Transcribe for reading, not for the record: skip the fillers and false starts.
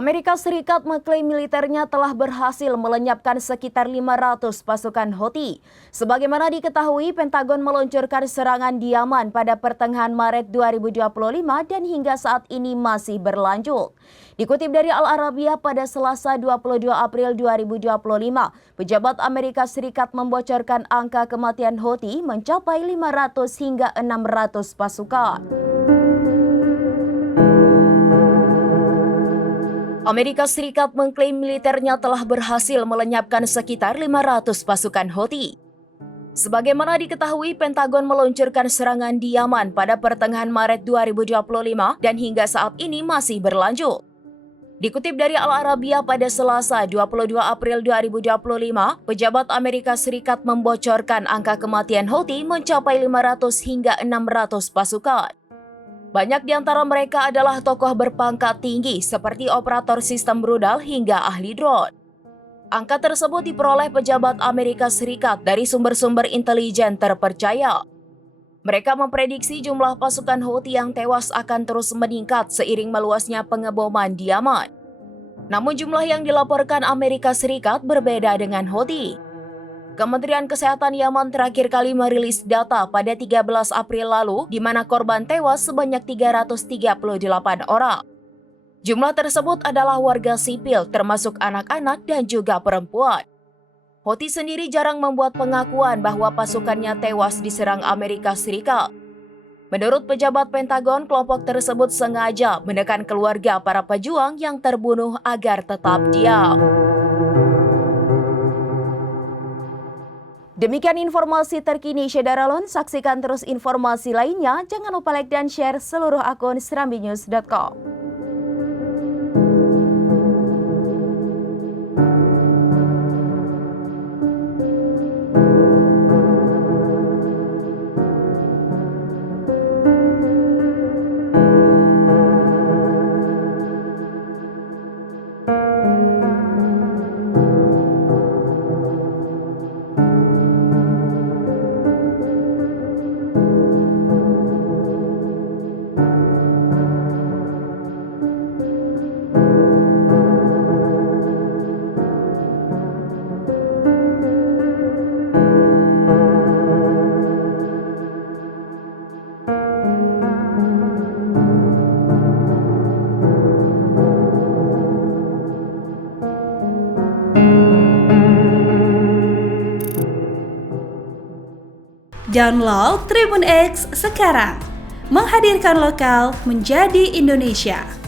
Amerika Serikat mengklaim militernya telah berhasil melenyapkan sekitar 500 pasukan Houthi. Sebagaimana diketahui, Pentagon meluncurkan serangan di Yaman pada pertengahan Maret 2025 dan hingga saat ini masih berlanjut. Dikutip dari Al Arabiya pada Selasa 22 April 2025, pejabat Amerika Serikat membocorkan angka kematian Houthi mencapai 500 hingga 600 pasukan. Amerika Serikat mengklaim militernya telah berhasil melenyapkan sekitar 500 pasukan Houthi. Sebagaimana diketahui, Pentagon meluncurkan serangan di Yaman pada pertengahan Maret 2025 dan hingga saat ini masih berlanjut. Dikutip dari Al Arabiya pada Selasa 22 April 2025, pejabat Amerika Serikat membocorkan angka kematian Houthi mencapai 500 hingga 600 pasukan. Banyak di antara mereka adalah tokoh berpangkat tinggi seperti operator sistem rudal hingga ahli drone. Angka tersebut diperoleh pejabat Amerika Serikat dari sumber-sumber intelijen terpercaya. Mereka memprediksi jumlah pasukan Houthi yang tewas akan terus meningkat seiring meluasnya pengeboman di Yaman. Namun jumlah yang dilaporkan Amerika Serikat berbeda dengan Houthi. Kementerian Kesehatan Yaman terakhir kali merilis data pada 13 April lalu, di mana korban tewas sebanyak 338 orang. Jumlah tersebut adalah warga sipil, termasuk anak-anak dan juga perempuan. Houthi sendiri jarang membuat pengakuan bahwa pasukannya tewas diserang Amerika Serikat. Menurut pejabat Pentagon, kelompok tersebut sengaja menekan keluarga para pejuang yang terbunuh agar tetap diam. Demikian informasi terkini Syederalon. Saksikan terus informasi lainnya. Jangan lupa like dan share seluruh akun serambinews.com. Download Tribun X sekarang, menghadirkan lokal menjadi Indonesia.